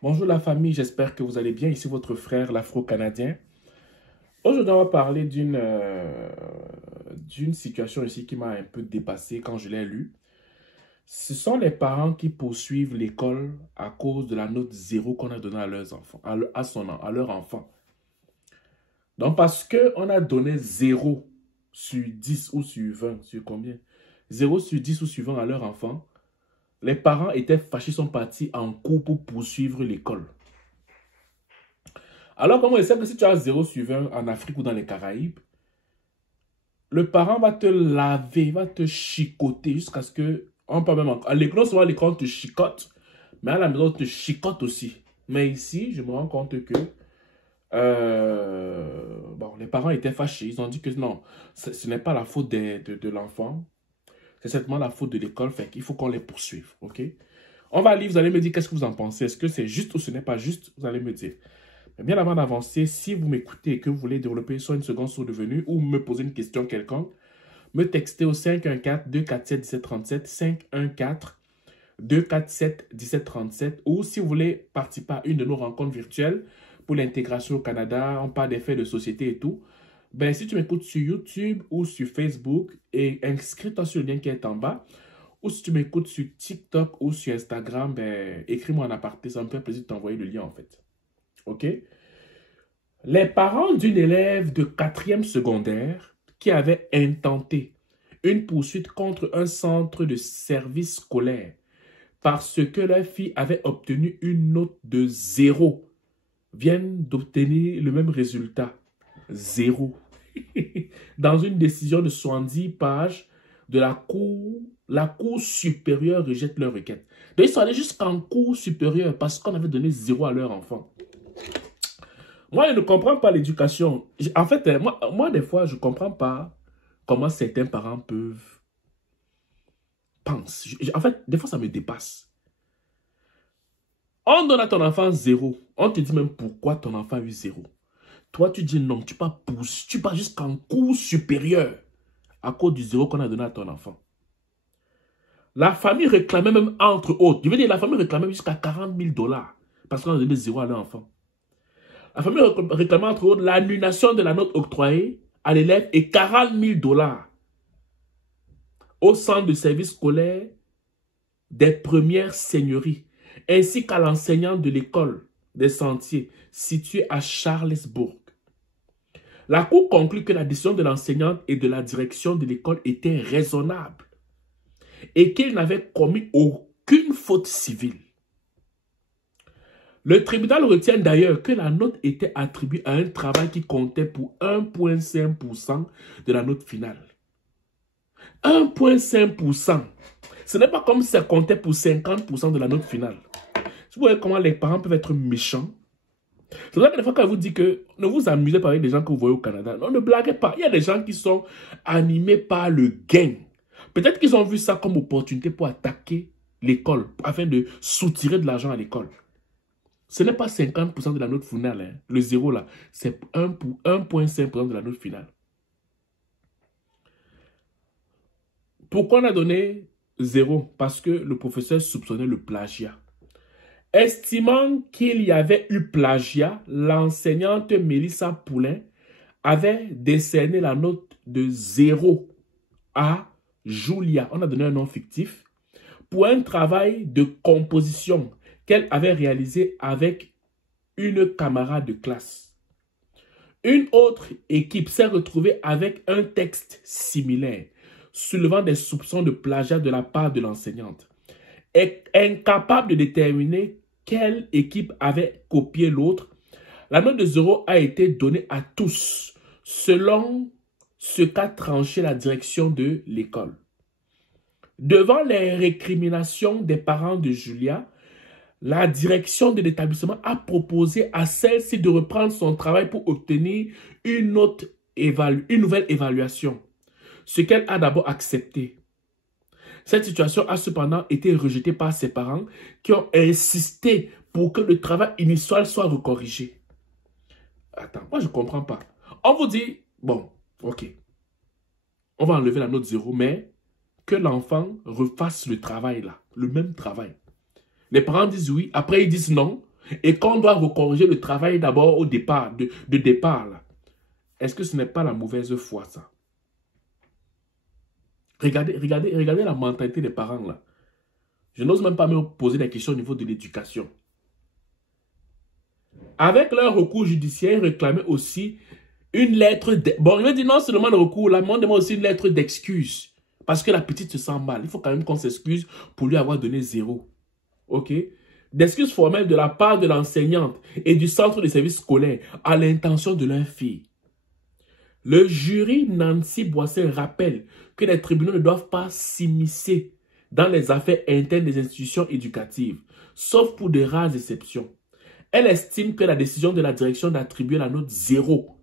Bonjour la famille, j'espère que vous allez bien. Ici votre frère l'Afro-Canadien. Aujourd'hui, on va parler d'une situation ici qui m'a un peu dépassé quand je l'ai lu. Ce sont les parents qui poursuivent l'école à cause de la note zéro qu'on a donnée à leurs enfants, à leur enfant. Donc parce qu'on a donné zéro sur 10 ou sur 20, sur combien? Zéro sur 10 ou sur 20 à leur enfant. Les parents étaient fâchés, sont partis en cours pour poursuivre l'école. Alors, comment on sait que si tu as 0 sur 20 en Afrique ou dans les Caraïbes, le parent va te laver, va te chicoter jusqu'à ce que, on peut même, à l'école, souvent l'école te chicote, mais à la maison, on te chicote aussi. Mais ici, je me rends compte que bon, les parents étaient fâchés. Ils ont dit que non, ce n'est pas la faute de l'enfant, c'est certainement la faute de l'école, fait qu'il faut qu'on les poursuive, ok? On va lire, vous allez me dire qu'est-ce que vous en pensez. Est-ce que c'est juste ou ce n'est pas juste? Vous allez me dire. Mais bien avant d'avancer, si vous m'écoutez et que vous voulez développer soit une seconde source de venue ou me poser une question quelconque, me textez au 514-247-1737, 514-247-1737, ou si vous voulez participer à une de nos rencontres virtuelles pour l'intégration au Canada, on parle des faits de société et tout, ben si tu m'écoutes sur YouTube ou sur Facebook, et inscris-toi sur le lien qui est en bas, ou si tu m'écoutes sur TikTok ou sur Instagram, ben écris-moi en aparté, ça me fait plaisir de t'envoyer le lien en fait. OK? Les parents d'une élève de 4e secondaire qui avait intenté une poursuite contre un centre de service scolaire parce que leur fille avait obtenu une note de 0 viennent d'obtenir le même résultat. 0. Dans une décision de 70 pages de la Cour supérieure rejette leur requête. Donc, ils sont allés jusqu'en Cour supérieure parce qu'on avait donné 0 à leur enfant. Moi, je ne comprends pas l'éducation. En fait, moi, des fois, je ne comprends pas comment certains parents peuvent penser. En fait, des fois, ça me dépasse. On donne à ton enfant 0. On te dit même pourquoi ton enfant a eu 0. Toi, tu dis non, tu pars jusqu'en cours supérieur à cause du 0 qu'on a donné à ton enfant. La famille réclamait même entre autres. Je veux dire, la famille réclamait jusqu'à 40 000 $ parce qu'on a donné 0 à leur enfant. La famille réclamait entre autres l'annulation de la note octroyée à l'élève et 40 000 $ au centre de service scolaire des premières seigneuries, ainsi qu'à l'enseignant de l'école des Sentiers, située à Charlesbourg. La Cour conclut que la décision de l'enseignante et de la direction de l'école était raisonnable et qu'ils n'avaient commis aucune faute civile. Le tribunal retient d'ailleurs que la note était attribuée à un travail qui comptait pour 1,5% de la note finale. 1,5%. Ce n'est pas comme si ça comptait pour 50% de la note finale. Vous voyez comment les parents peuvent être méchants. C'est pour ça que des fois, quand je vous dis que ne vous amusez pas avec les gens que vous voyez au Canada, non, ne blaguez pas. Il y a des gens qui sont animés par le gain. Peut-être qu'ils ont vu ça comme opportunité pour attaquer l'école, afin de soutirer de l'argent à l'école. Ce n'est pas 50% de la note finale, hein. Le 0 là, c'est 1,5% de la note finale. Pourquoi on a donné 0? Parce que le professeur soupçonnait le plagiat. Estimant qu'il y avait eu plagiat, l'enseignante Mélissa Poulain avait décerné la note de 0 à Julia, on a donné un nom fictif, pour un travail de composition qu'elle avait réalisé avec une camarade de classe. Une autre équipe s'est retrouvée avec un texte similaire, soulevant des soupçons de plagiat de la part de l'enseignante. Incapable de déterminer quelle équipe avait copié l'autre, la note de 0 a été donnée à tous, selon ce qu'a tranché la direction de l'école. Devant les récriminations des parents de Julia, la direction de l'établissement a proposé à celle-ci de reprendre son travail pour obtenir une nouvelle évaluation, ce qu'elle a d'abord accepté. Cette situation a cependant été rejetée par ses parents qui ont insisté pour que le travail initial soit recorrigé. Attends, moi je ne comprends pas. On vous dit, bon, ok, on va enlever la note 0, mais que l'enfant refasse le travail là, le même travail. Les parents disent oui, après ils disent non. et qu'on doit recorriger le travail d'abord au départ, de départ, là, est-ce que ce n'est pas la mauvaise foi, ça? Regardez la mentalité des parents, là. Je n'ose même pas me poser des questions au niveau de l'éducation. Avec leur recours judiciaire, ils réclamaient aussi une lettre de... Bon, je vais dire non seulement le recours, là, mais on demande aussi une lettre d'excuse. Parce que la petite se sent mal. Il faut quand même qu'on s'excuse pour lui avoir donné 0. OK? D'excuses formelles de la part de l'enseignante et du centre de service scolaire à l'intention de leur fille. Le jury Nancy Boissel rappelle que les tribunaux ne doivent pas s'immiscer dans les affaires internes des institutions éducatives, sauf pour de rares exceptions. Elle estime que la décision de la direction d'attribuer la note 0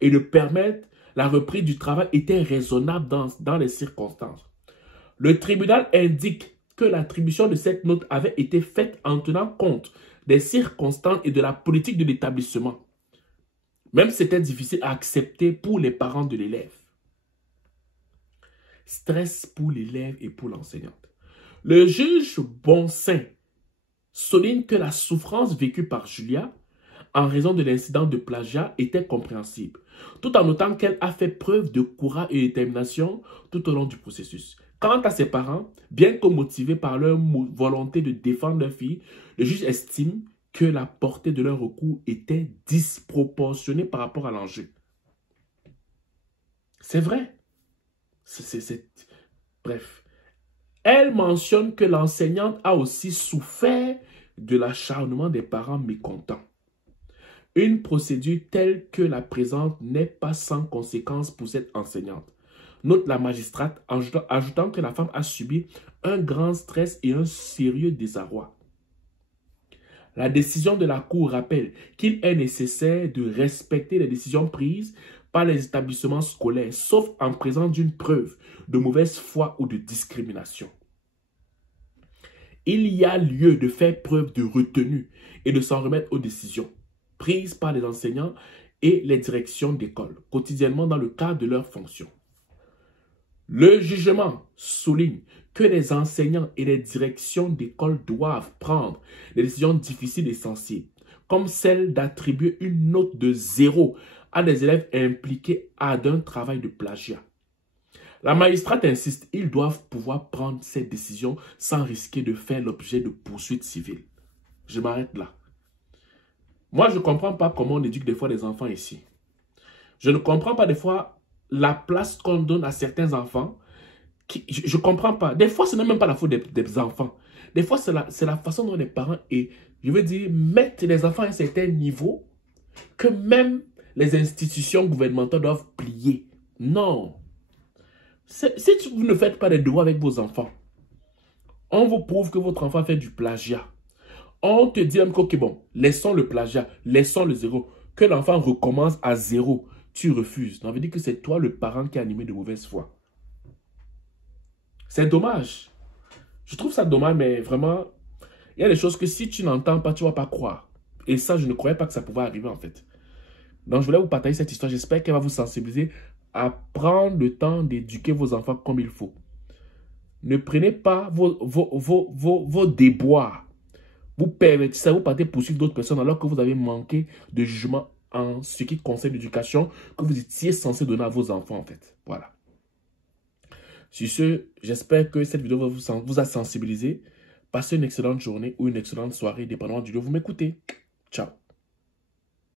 et de permettre la reprise du travail était raisonnable dans les circonstances. Le tribunal indique que l'attribution de cette note avait été faite en tenant compte des circonstances et de la politique de l'établissement. Même si c'était difficile à accepter pour les parents de l'élève. Stress pour l'élève et pour l'enseignante. Le juge Bonsin souligne que la souffrance vécue par Julia en raison de l'incident de plagiat était compréhensible, tout en notant qu'elle a fait preuve de courage et de détermination tout au long du processus. Quant à ses parents, bien que motivés par leur volonté de défendre leur fille, le juge estime que la portée de leur recours était disproportionnée par rapport à l'enjeu. C'est vrai. Bref. Elle mentionne que l'enseignante a aussi souffert de l'acharnement des parents mécontents. Une procédure telle que la présente n'est pas sans conséquence pour cette enseignante. Note la magistrate ajoutant que la femme a subi un grand stress et un sérieux désarroi. La décision de la Cour rappelle qu'il est nécessaire de respecter les décisions prises par les établissements scolaires, sauf en présence d'une preuve de mauvaise foi ou de discrimination. Il y a lieu de faire preuve de retenue et de s'en remettre aux décisions prises par les enseignants et les directions d'école, quotidiennement dans le cadre de leurs fonctions. Le jugement souligne que les enseignants et les directions d'école doivent prendre des décisions difficiles et sensibles, comme celle d'attribuer une note de 0 à des élèves impliqués d'un travail de plagiat. La magistrate insiste, ils doivent pouvoir prendre ces décisions sans risquer de faire l'objet de poursuites civiles. Je m'arrête là. Moi, je ne comprends pas comment on éduque des fois les enfants ici. Je ne comprends pas des fois la place qu'on donne à certains enfants. Je ne comprends pas. Des fois, ce n'est même pas la faute des enfants. Des fois, c'est la façon dont les parents, et je veux dire, mettent les enfants à un certain niveau que même les institutions gouvernementales doivent plier. Non. Si vous ne faites pas des devoirs avec vos enfants, on vous prouve que votre enfant fait du plagiat. On te dit, ok, bon, laissons le plagiat, laissons le 0. Que l'enfant recommence à 0, tu refuses. Ça veut dire que c'est toi le parent qui est animé de mauvaise foi. C'est dommage. Je trouve ça dommage, mais vraiment, il y a des choses que si tu n'entends pas, tu ne vas pas croire. Et ça, je ne croyais pas que ça pouvait arriver en fait. Donc, je voulais vous partager cette histoire. J'espère qu'elle va vous sensibiliser à prendre le temps d'éduquer vos enfants comme il faut. Ne prenez pas vos déboires. Vous permettez, vous partez poursuivre d'autres personnes alors que vous avez manqué de jugement en ce qui concerne l'éducation que vous étiez censé donner à vos enfants en fait. Voilà. Sur ce, j'espère que cette vidéo vous a sensibilisé. Passez une excellente journée ou une excellente soirée, dépendamment du lieu où vous m'écoutez. Ciao.